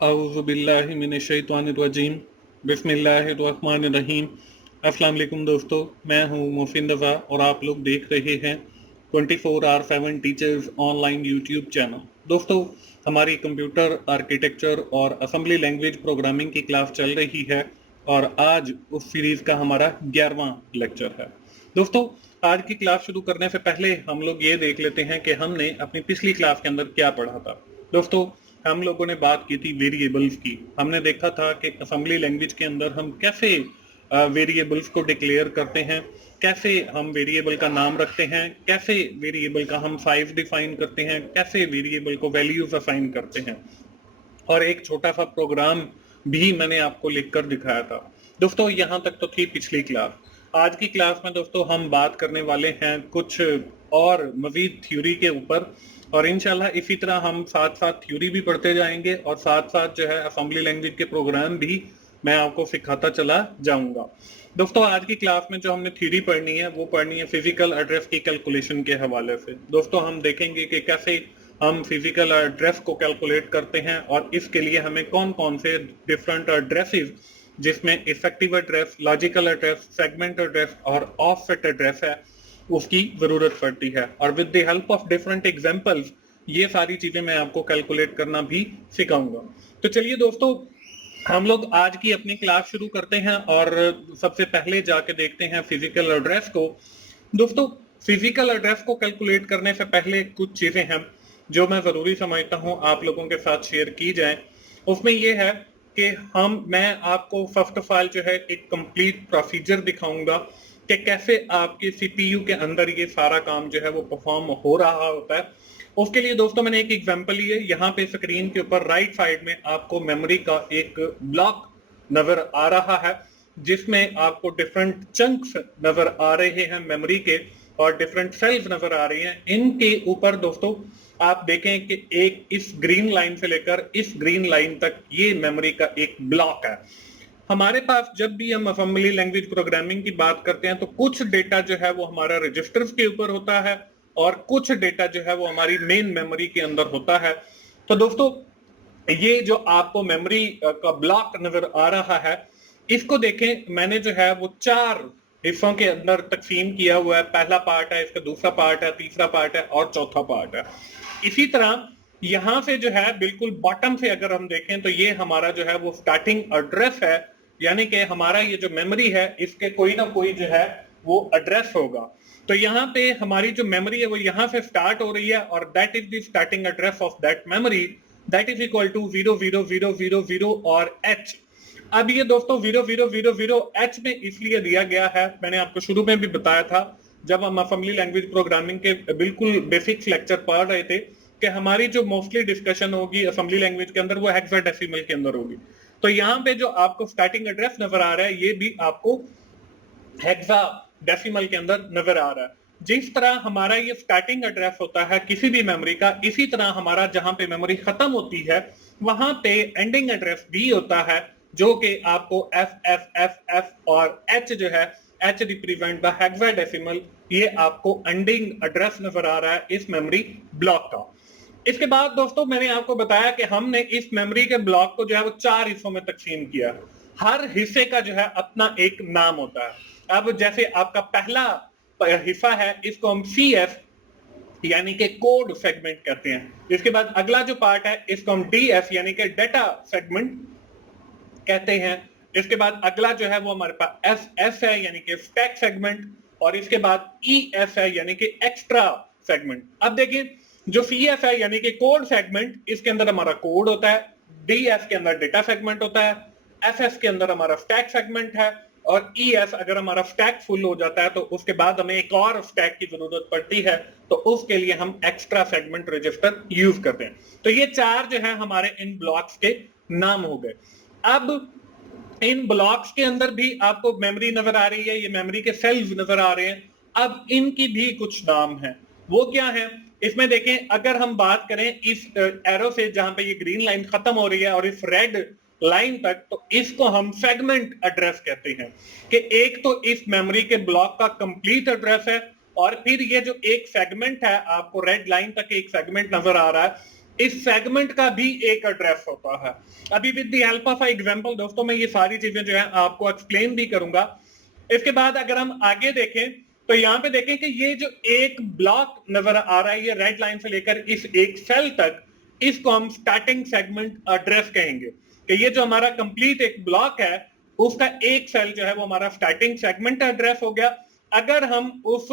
अऊज़ुबिल्लाहि मिनश्शैतानिर्रजीम बिस्मिल्लाहिर्रहमानिर्रहीम। अस्सलाम वालेकुम दोस्तों, मैं हूं मोहसिन रज़ा और आप लोग देख रहे हैं 24/7 टीचर्स ऑनलाइन यूट्यूब चैनल। दोस्तों, हमारी कंप्यूटर आर्किटेक्चर और असेंबली लैंग्वेज प्रोग्रामिंग की क्लास चल रही है और आज उस सीरीज़ का हमारा 11वां लेक्चर है। दोस्तों, आज की क्लास शुरू करने से पहले हम लोग ये देख लेते हैं कि हमने अपनी पिछली क्लास के अंदर क्या पढ़ा था। दोस्तों, हम लोगों ने बात की थी वेरिएबल्स की। हमने देखा था कि असेंबली लैंग्वेज के अंदर हम कैसे वेरिएबल्स को डिक्लेयर करते हैं, कैसे हम वेरिएबल का नाम रखते हैं, कैसे वेरिएबल का हम साइज डिफाइन करते हैं, कैसे वेरिएबल को वैल्यूज असाइन करते हैं, और एक छोटा सा प्रोग्राम भी मैंने आपको लिखकर दिखाया था। दोस्तों, यहाँ तक तो थी पिछली क्लास। आज की क्लास में दोस्तों हम बात करने वाले हैं कुछ और मजीद थ्योरी के ऊपर, और इंशाल्लाह इसी तरह हम साथ साथ थ्योरी भी पढ़ते जाएंगे और साथ साथ जो है असेंबली लैंग्वेज के प्रोग्राम भी मैं आपको सिखाता चला जाऊंगा। दोस्तों, आज की क्लास में जो हमने थ्योरी पढ़नी है वो पढ़नी है फिजिकल एड्रेस की कैलकुलेशन के हवाले से। दोस्तों, हम देखेंगे कि कैसे हम फिजिकल एड्रेस को कैलकुलेट करते हैं और इसके लिए हमें कौन कौन से डिफरेंट एड्रेसेस, जिसमें effective address, logical address, segment address और ऑफसेट एड्रेस है, उसकी जरूरत पड़ती है। और with the help of different examples ये सारी चीजें मैं आपको कैलकुलेट करना भी सिखाऊंगा। तो चलिए दोस्तों, हम लोग आज की अपनी क्लास शुरू करते हैं और सबसे पहले जाके देखते हैं फिजिकल एड्रेस को। दोस्तों, फिजिकल एड्रेस को कैलकुलेट करने से पहले कुछ चीजें हैं जो मैं जरूरी समझता हूं आप लोगों के साथ शेयर की जाए। उसमें यह है कि मैं आपको फर्स्ट ऑफ ऑल जो है एक कंप्लीट प्रोसीजर दिखाऊंगा कि कैसे आपके सीपीयू के अंदर ये सारा काम जो है वो परफॉर्म हो रहा होता है। उसके लिए दोस्तों मैंने एक एग्जांपल ली है। यहाँ पे स्क्रीन के ऊपर राइट साइड में आपको मेमोरी का एक ब्लॉक नजर आ रहा है, जिसमें आपको डिफरेंट चंक्स नजर आ रहे हैं मेमोरी के और डिफरेंट सेल्स नजर आ रही हैं। इनके ऊपर दोस्तों आप देखें कि एक इस ग्रीन लाइन से लेकर इस ग्रीन लाइन तक ये मेमोरी का एक ब्लॉक है। हमारे पास जब भी हम असेंबली लैंग्वेज प्रोग्रामिंग की बात करते हैं तो कुछ डेटा जो है वो हमारा रजिस्टर्स के ऊपर होता है और कुछ डेटा जो है वो हमारी मेन मेमोरी के अंदर होता है। तो दोस्तों, ये जो आपको मेमोरी का ब्लॉक नजर आ रहा है, इसको देखें, मैंने जो है वो 4 हिस्सों के अंदर तकसीम किया हुआ है। पहला पार्ट है, इसका दूसरा पार्ट है, तीसरा पार्ट है और चौथा पार्ट है। इसी तरह यहां से जो है बिल्कुल बॉटम से अगर हम देखें तो ये हमारा जो है वो स्टार्टिंग एड्रेस है, यानी कि हमारा ये जो मेमोरी है इसके कोई ना कोई जो है वो एड्रेस होगा। तो यहाँ पे हमारी जो मेमोरी है वो यहाँ से स्टार्ट हो रही है और that is the starting address of that memory, that is equal to 00000 और h। अब ये दोस्तों 0000 h में इसलिए दिया गया है, मैंने आपको शुरू में भी बताया था जब हम असेंबली लैंग्वेज प्रोग्रामिंग के बिल्कुल बेसिक्स लेक्चर पढ़ रहे थे कि हमारी जो मोस्टली डिस्कशन होगी असेंबली लैंग्वेज के अंदर वो हेक्साडेसिमल के अंदर होगी। तो यहाँ पे जो आपको स्टार्टिंग एड्रेस नजर आ रहा है ये भी आपको हेक्साडेसिमल के अंदर नजर आ रहा है। जिस तरह हमारा ये स्टार्टिंग एड्रेस होता है किसी भी मेमोरी का, इसी तरह हमारा जहां पे मेमोरी खत्म होती है वहां पे एंडिंग एड्रेस भी होता है, जो कि आपको एफ एफ एफ एफ और एच जो है, एच रिप्रेजेंट द हेक्साडेसिमल, ये आपको एंडिंग एड्रेस नजर आ रहा है इस मेमोरी ब्लॉक का। इसके बाद दोस्तों मैंने आपको बताया कि हमने इस मेमोरी के ब्लॉक को जो है वो 4 हिस्सों में तकसीम किया। हर हिस्से का जो है अपना एक नाम होता है। अब जैसे आपका पहला हिस्सा है, इसको हम CF यानी कि कोड सेगमेंट कहते हैं। इसके बाद अगला जो पार्ट है इसको हम DF यानी कि डेटा सेगमेंट कहते हैं। इसके बाद अगला जो है वो हमारे पास SF है यानी कि स्टैक सेगमेंट, और इसके बाद EF है यानी कि एक्स्ट्रा सेगमेंट। अब देखिए, जो CF है यानी कि कोड सेगमेंट, इसके अंदर हमारा कोड होता है, DF के अंदर डेटा सेगमेंट होता है, FS के अंदर हमारा स्टैक सेगमेंट है, और EF अगर हमारा स्टैक फुल हो जाता है तो उसके बाद हमें एक और स्टैक की जरूरत पड़ती है, तो उसके लिए हम एक्स्ट्रा सेगमेंट रजिस्टर यूज करते हैं। तो ये 4 जो है हमारे इन ब्लॉक्स के नाम हो गए। अब इन ब्लॉक्स के अंदर भी आपको मेमोरी नजर आ रही है, ये मेमोरी के सेल्स नजर आ रहे हैं। अब इनकी भी कुछ नाम है, वो क्या है इसमें देखें। अगर हम बात करें इस एरो से जहां पे ये ग्रीन लाइन खत्म हो रही है और इस रेड लाइन तक, तो इसको हम सेगमेंट एड्रेस कहते हैं कि एक तो इस मेमोरी के ब्लॉक का कंप्लीट एड्रेस है और फिर ये जो एक सेगमेंट है, आपको रेड लाइन तक एक सेगमेंट नजर आ रहा है, इस सेगमेंट का भी एक एड्रेस होता है। अभी with the help of example दोस्तों मैं ये सारी चीजें जो है आपको एक्सप्लेन भी करूंगा। इसके बाद अगर हम आगे देखें तो यहाँ पे देखें कि ये जो एक ब्लॉक नजर आ रहा है, ये रेड लाइन से लेकर इस एक सेल तक, इसको हम स्टार्टिंग सेगमेंट एड्रेस कहेंगे कि ये जो हमारा कंप्लीट एक ब्लॉक है उसका एक सेल जो है वो हमारा स्टार्टिंग सेगमेंट एड्रेस हो गया। अगर हम उस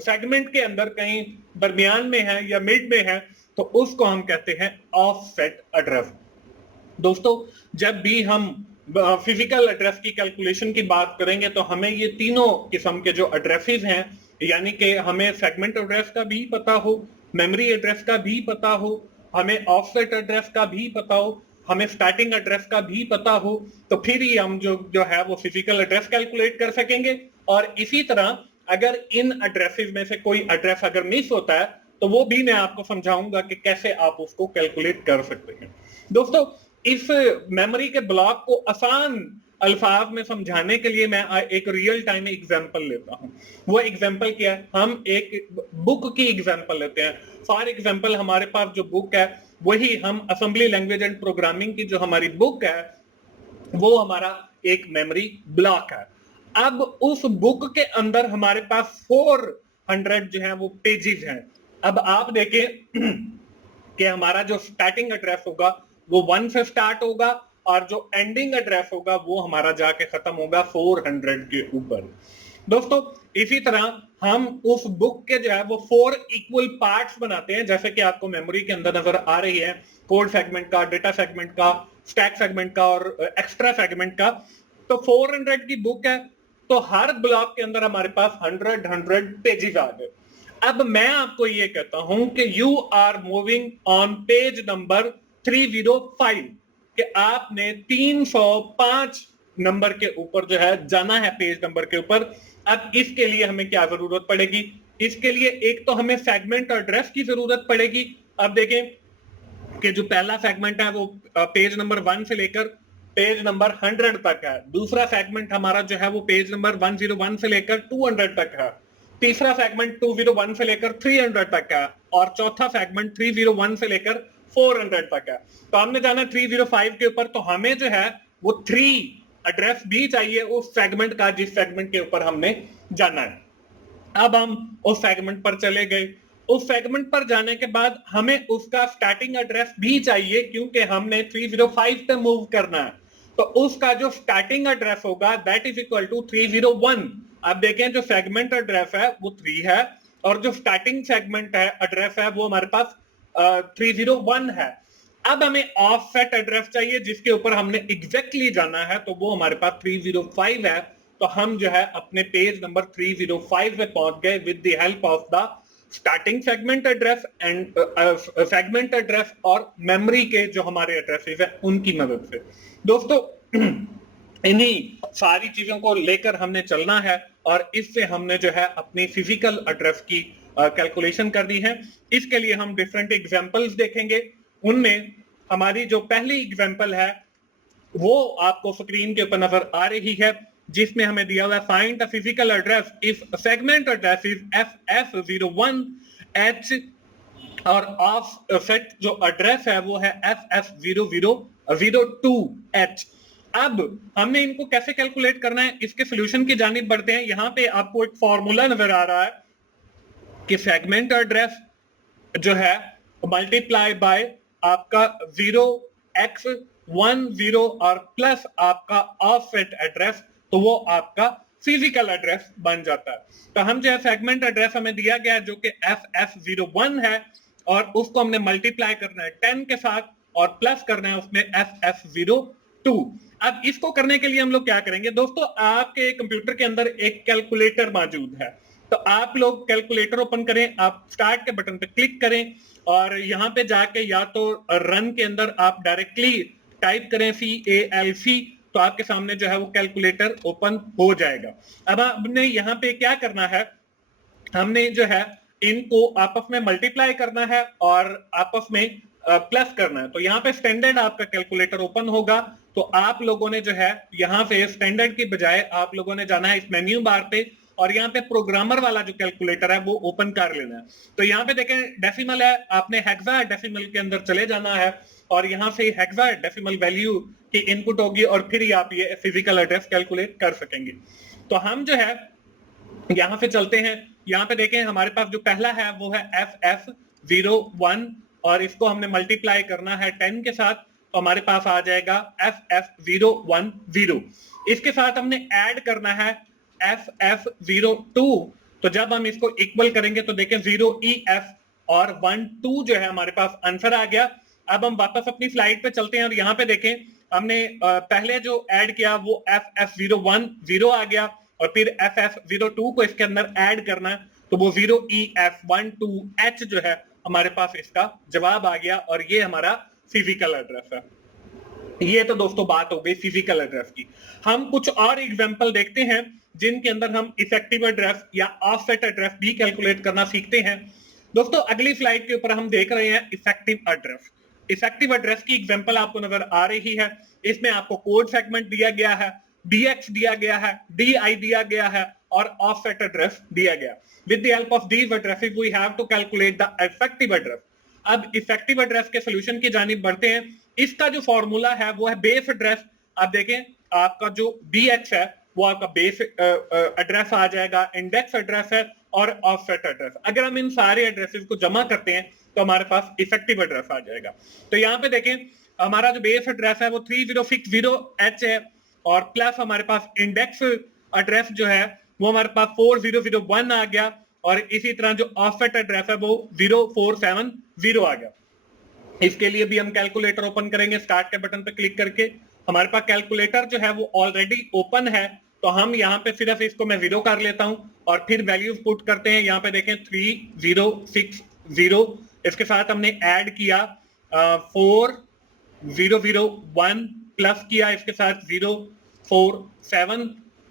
सेगमेंट के अंदर कहीं दरमियान में है या मिड में है तो उसको हम कहते हैं ऑफसेट एड्रेस। दोस्तों जब भी हम फिजिकल एड्रेस की कैलकुलेशन की बात करेंगे तो हमें ये तीनों किस्म के जो एड्रेसेस हैं, यानी कि हमें सेगमेंट एड्रेस का भी पता हो, मेमोरी एड्रेस का भी पता हो, हमें ऑफसेट एड्रेस का भी पता हो, हमें स्टार्टिंग एड्रेस का भी पता हो, तो फिर ही हम जो है वो फिजिकल एड्रेस कैलकुलेट कर सकेंगे। और इसी तरह अगर इन एड्रेसेस में से कोई एड्रेस अगर मिस होता है तो वो भी मैं आपको समझाऊंगा कि कैसे आप उसको कैलकुलेट कर सकते हैं। दोस्तों इस मेमोरी के ब्लॉक को आसान अल्फाज में समझाने के लिए मैं एक रियल टाइम एग्जांपल लेता हूं। वो एग्जांपल क्या है, हम एक बुक की एग्जांपल लेते हैं। फॉर एग्जांपल हमारे पास जो बुक है वही हम असेंबली लैंग्वेज एंड प्रोग्रामिंग की जो हमारी बुक है वो हमारा एक मेमोरी ब्लॉक है। अब उस बुक के अंदर हमारे पास 400 जो है वो पेजेस हैं। अब आप देखें कि हमारा जो स्टार्टिंग एड्रेस होगा वो 1 से स्टार्ट होगा और जो एंडिंग एड्रेस होगा वो हमारा जाके खत्म होगा 400 के ऊपर। दोस्तों इसी तरह हम उस बुक के जो है वो 4 इक्वल पार्ट्स बनाते हैं, जैसे कि आपको मेमोरी के अंदर नजर आ रही है, कोड सेगमेंट का, डेटा सेगमेंट का, स्टैक सेगमेंट का और एक्स्ट्रा सेगमेंट का। तो 400 की बुक है तो हर ब्लॉक के अंदर हमारे पास 100 पेजेस आ गए। अब मैं आपको ये कहता हूं कि you are moving on page number 305, कि आपने 305 नंबर के ऊपर जो है जाना है, पेज नंबर के ऊपर। अब इसके लिए हमें क्या जरूरत पड़ेगी, इसके लिए एक तो हमें सेगमेंट एड्रेस की जरूरत पड़ेगी। अब देखें कि जो पहला सेगमेंट है वो पेज नंबर 1 से लेकर पेज नंबर 100 तक है। दूसरा सेगमेंट हमारा जो है वो पेज नंबर 101 से लेकर 200 तक है। तीसरा सेगमेंट 201 से लेकर 300 तक है और चौथा सेगमेंट 301 से लेकर 400 तक है। तो हमने जाना 305 के ऊपर, तो हमें जो है वो 3 एड्रेस भी चाहिए उस सेगमेंट का जिस सेगमेंट के ऊपर हमने जाना है। अब हम उस सेगमेंट पर चले गए। उस सेगमेंट पर जाने के बाद हमें उसका स्टार्टिंग एड्रेस भी चाहिए क्योंकि हमने 305 पे मूव करना है। तो उसका जो स्टार्टिंग एड्रेस होगा दैट इज इक्वल टू 301। आप देखें जो सेगमेंट एड्रेस है वो 3 है और जो स्टार्टिंग सेगमेंट है एड्रेस है वो हमारे पास 301 है। अब हमें ऑफसेट एड्रेस चाहिए जिसके ऊपर हमने एग्जैक्टली जाना है, तो वो हमारे पास 305 है। तो हम जो है अपने पेज नंबर 305 पे पहुंच गए with the help of the starting segment address and segment address और मेमोरी के जो हमारे एड्रेसेस है उनकी मदद से। दोस्तों इन्हीं सारी चीजों को लेकर हमने चलना है और इससे हमने जो है अपनी फिजिकल एड्रेस की कैलकुलेशन कर दी है। इसके लिए हम डिफरेंट एग्जांपल्स देखेंगे। उनमें हमारी जो पहली एग्जांपल है वो आपको स्क्रीन के ऊपर नजर आ रही है, जिसमें हमें दिया हुआ है find the physical address if segment address is FF01H और ऑफसेट जो एड्रेस है वो है FF0002H। अब हमने इनको कैसे कैलकुलेट करना है, इसके सॉल्यूशन की जानिब बढ़ते हैं। यहां पे आपको एक फॉर्मूला नजर आ रहा है कि सेगमेंट एड्रेस जो है मल्टीप्लाई बाय आपका 0x10 और प्लस आपका ऑफसेट एड्रेस, तो वो आपका फिजिकल एड्रेस बन जाता है। तो हम जो है सेगमेंट एड्रेस हमें दिया गया जो कि FF01 है और उसको हमने मल्टीप्लाई करना है 10 के साथ और प्लस करना है उसमें FF02। अब इसको करने के लिए हम लोग क्या करेंगे दोस्तों, आपके कंप्यूटर के अंदर एक कैलकुलेटर मौजूद है। तो आप लोग कैलकुलेटर ओपन करें, आप स्टार्ट के बटन पे क्लिक करें और यहाँ पे जाके या तो रन के अंदर आप डायरेक्टली टाइप करें CALC, तो आपके सामने जो है वो कैलकुलेटर ओपन हो जाएगा। अब हमने यहाँ पे क्या करना है, हमने जो है इनको आपस में मल्टीप्लाई करना है और आपस में प्लस करना है। तो यहाँ पे स्टैंडर्ड आपका कैलकुलेटर ओपन होगा। तो आप लोगों ने जो है यहाँ पे स्टैंडर्ड की बजाय आप लोगों ने जाना है इस मेन्यू बार पे और यहाँ पे प्रोग्रामर वाला जो कैलकुलेटर है वो ओपन कर लेना है। तो यहाँ पे देखें डेसिमल है, आपने हेक्सा डेसिमल के अंदर चले जाना है और यहाँ से हेक्सा डेसिमल वैल्यू की इनपुट होगी और फिर ही आप ये फिजिकल एड्रेस कैलकुलेट कर सकेंगे। तो हम जो है यहाँ पे चलते हैं, यहाँ पे देखें हमारे पास जो पहला है वो है FF01 और इसको हमने मल्टीप्लाई करना है 10 के साथ, तो हमारे पास आ जाएगा FF010। इसके साथ हमने ऐड करना है FF02, तो जब हम इसको इक्वल करेंगे तो देखें 0EF और 12 जो है हमारे पास आंसर आ गया। अब हम वापस अपनी स्लाइड पे चलते हैं और यहाँ पे देखें हमने पहले जो ऐड किया वो FF010 आ गया और फिर FF02 को इसके अंदर ऐड करना है, तो वो 0EF12H जो है हमारे पास इसका जवाब आ गया और ये हमारा फिजिकल एड्रेस है। ये तो दोस्तों बात हो गई फिजिकल एड्रेस की। हम कुछ और एग्जांपल देखते हैं जिनके अंदर हम इफेक्टिव एड्रेस या ऑफसेट एड्रेस भी कैलकुलेट करना सीखते हैं। दोस्तों अगली स्लाइड के ऊपर हम देख रहे हैं इफेक्टिव एड्रेस। इफेक्टिव एड्रेस की एग्जांपल आपको नजर आ रही है, इसमें आपको कोड सेगमेंट दिया गया है, DX दिया गया है, DI दिया गया है और ऑफसेट एड्रेस दिया गया। With the help of these addresses we have to calculate the effective address. अब इफेक्टिव एड्रेस के सोल्यूशन की जानिब बढ़ते हैं। इसका जो फॉर्मूला है वो है बेस एड्रेस। आप देखें आपका जो BX है वो आपका बेस एड्रेस आ जाएगा, इंडेक्स एड्रेस है और ऑफसेट एड्रेस। अगर हम इन सारे एड्रेसेस को जमा करते हैं तो हमारे पास इफेक्टिव एड्रेस आ जाएगा। तो यहाँ पे देखें हमारा जो बेस एड्रेस है वो 3060H है और प्लस हमारे पास इंडेक्स एड्रेस जो है वो हमारे पास 4001 आ गया और इसी तरह जो ऑफसेट एड्रेस है वो 0470 आ गया। इसके लिए भी हम कैलकुलेटर ओपन करेंगे, स्टार्ट के बटन पे क्लिक करके। हमारे पास कैलकुलेटर जो है वो ऑलरेडी ओपन है, तो हम यहाँ पे सिर्फ इसको मैं 0 कर लेता हूं और फिर वैल्यूज पुट करते हैं। यहाँ पे देखें 3060, इसके साथ हमने ऐड किया 4001 प्लस किया इसके साथ 047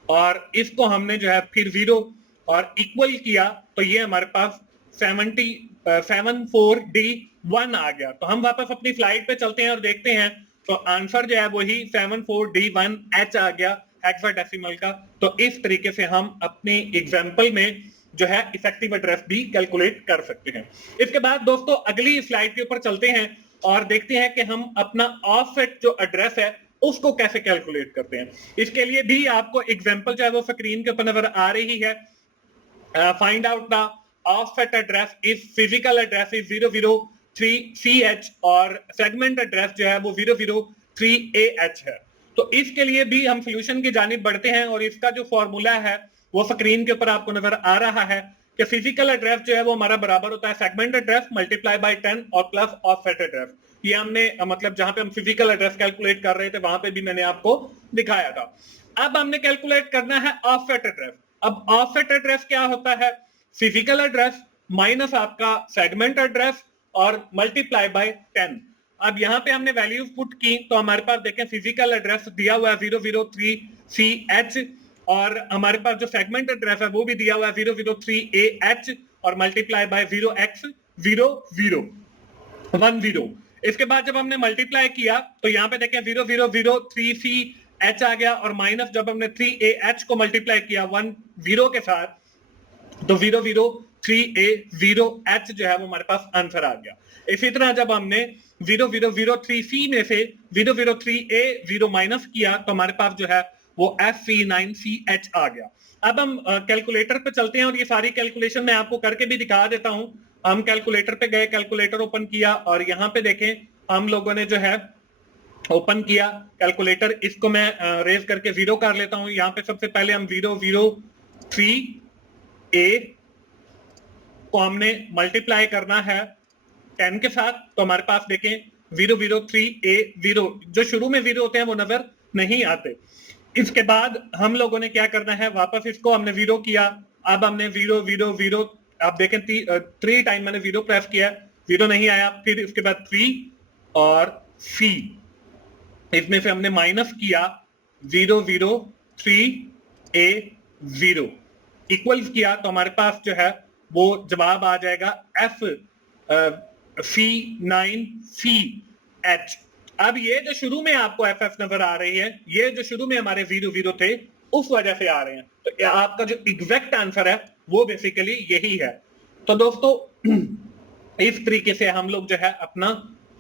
और इसको हमने जो है फिर 0 और इक्वल किया, तो ये हमारे पास 74D1 आ गया। तो हम वापस अपनी स्लाइड पे चलते हैं और देखते हैं, तो आंसर जो है वही 74D1H आ गया हेक्साडेसिमल का। तो इस तरीके से हम अपने एग्जाम्पल में जो है इफेक्टिव एड्रेस भी कैलकुलेट कर सकते हैं। इसके बाद दोस्तों अगली स्लाइड के ऊपर चलते हैं और देखते हैं कि हम अपना ऑफसेट जो एड्रेस है उसको कैसे कैलकुलेट करते हैं। इसके लिए भी आपको एग्जाम्पल जो है वो स्क्रीन के ऊपर नजर आ रही है। Find out the offset address if physical address is 003CH और सेगमेंट एड्रेस जो है वो 003AH है। तो इसके लिए भी हम सोल्यूशन की जानिब बढ़ते हैं और इसका जो फॉर्मूला है वो स्क्रीन के ऊपर आपको नजर आ रहा है कि फिजिकल एड्रेस जो है वो हमारा बराबर होता है सेगमेंट एड्रेस मल्टीप्लाई बाय 10 और प्लस ऑफसेट एड्रेस। ये हमने मतलब जहां पे हम फिजिकल एड्रेस कैलकुलेट कर रहे थे वहां पे भी मैंने आपको दिखाया था। अब हमने कैलकुलेट करना है ऑफसेट एड्रेस। अब ऑफसेट एड्रेस क्या होता है? फिजिकल एड्रेस माइनस आपका सेगमेंट एड्रेस और मल्टीप्लाई बाय 10। अब यहाँ पे हमने वैल्यूज पुट की तो हमारे पास देखें फिजिकल एड्रेस दिया हुआ है 003CH और हमारे पास जो सेगमेंट एड्रेस है वो भी दिया हुआ है 003AH और मल्टीप्लाई बाय 0x0010। इसके बाद जब हमने मल्टीप्लाई किया तो यहाँ पे देखें 00003CH आ गया और माइनस जब हमने 3AH को मल्टीप्लाई किया 10 के साथ तो 003A0H जो है वो हमारे पास आंसर आ गया। इसी तरह जब हमने 0003C में से 003A0 माइनस किया तो हमारे पास जो है वो FC9CH आ गया। अब हम कैलकुलेटर पे चलते हैं और ये सारी कैलकुलेशन मैं आपको करके भी दिखा देता हूं। हम कैलकुलेटर पे गए, कैलकुलेटर ओपन किया और यहाँ पे देखें हम लोगों ने जो है ओपन किया कैलकुलेटर, इसको मैं रेज करके 0 कर लेता हूं। यहाँ पे सबसे पहले हम 003A को हमने मल्टीप्लाई करना है 10 के साथ, तो हमारे पास देखें 003A0 जो शुरू में 0 होते हैं वो नजर नहीं आते। इसके बाद हम लोगों ने क्या करना है, वापस इसको हमने 0 किया। अब हमने 000 आप देखें 3 टाइम मैंने 0 प्रेस किया, 0 नहीं आया। फिर इसके बाद 3 और C इसमें से हमने माइनस किया 003A0 इक्वल्स किया तो हमारे पास जो है वो जवाब आ जाएगा FC9CH। अब ये जो शुरू में आपको FF नजर आ रही है, ये जो शुरू में हमारे 00 थे उस वजह से आ रहे हैं। तो आपका जो एग्जैक्ट आंसर है वो बेसिकली यही है। तो दोस्तों इस तरीके से हम लोग जो है अपना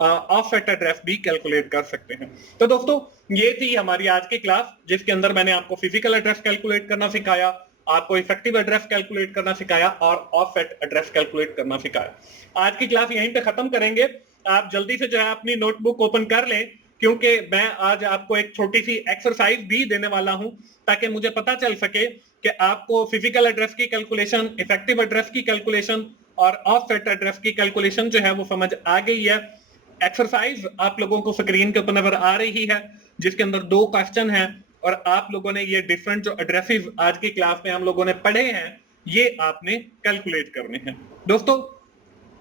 ऑफसेट एड्रेस भी कैलकुलेट कर सकते हैं। तो दोस्तों ये थी हमारी आज की क्लास, जिसके अंदर मैंने आपको फिजिकल एड्रेस कैलकुलेट करना सिखाया, आपको इफेक्टिव एड्रेस कैलकुलेट करना सिखाया और ऑफसेट एड्रेस कैलकुलेट करना सिखाया। आज की क्लास यहीं पे खत्म करेंगे। आप जल्दी से जो है अपनी नोटबुक ओपन कर लें, क्योंकि मैं आज आपको एक छोटी सी एक्सरसाइज भी देने वाला हूं, ताकि मुझे पता चल सके कि आपको फिजिकल एड्रेस की कैलकुलेशन, इफेक्टिव एड्रेस की कैलकुलेशन और ऑफसेट एड्रेस की कैलकुलेशन जो है वो समझ आ गई है। एक्सरसाइज आप लोगों को स्क्रीन के ऊपर नजर आ रही है, जिसके अंदर 2 क्वेश्चन हैं और आप लोगों ने ये डिफरेंट जो एड्रेसेस आज की क्लास में हम लोगों ने पढ़े हैं ये आपने कैलकुलेट करने हैं। दोस्तों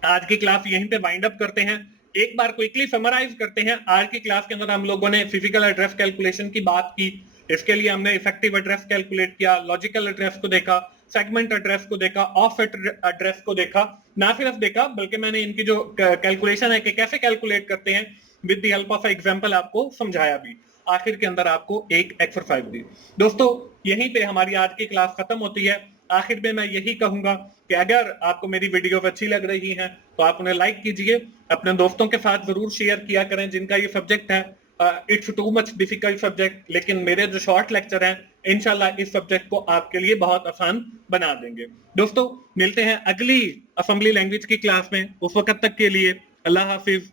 आज की क्लास यहीं पे वाइंड अप करते हैं। एक बार क्विकली समराइज करते हैं। आज की क्लास के अंदर हम लोगों ने फिजिकल एड्रेस कैलकुलेशन की बात की, इसके लिए हमने इफेक्टिव एड्रेस कैलकुलेट किया, लॉजिकल एड्रेस को देखा, सेगमेंट एड्रेस को देखा, ऑफसेट एड्रेस को देखा। ना सिर्फ देखा बल्कि मैंने इनकी जो कैलकुलेशन है कि कैसे कैलकुलेट करते हैं with the help of example आपको समझाया भी। आखिर के अंदर आपको एक एक्सरसाइज दी। दोस्तों यहीं पे हमारी आज की क्लास खत्म होती है। आखिर में मैं यही कहूंगा कि अगर आपको मेरी वीडियो अच्छी लग रही है तो आप उन्हें लाइक कीजिए, अपने दोस्तों के साथ जरूर शेयर किया करें जिनका ये सब्जेक्ट है। It's too much difficult subject, लेकिन मेरे जो शॉर्ट लेक्चर हैं इंशाल्लाह इस सब्जेक्ट को आपके लिए बहुत आसान बना देंगे। दोस्तों मिलते हैं अगली असेंबली लैंग्वेज की क्लास में। उस वक्त तक के लिए अल्लाह हाफिज।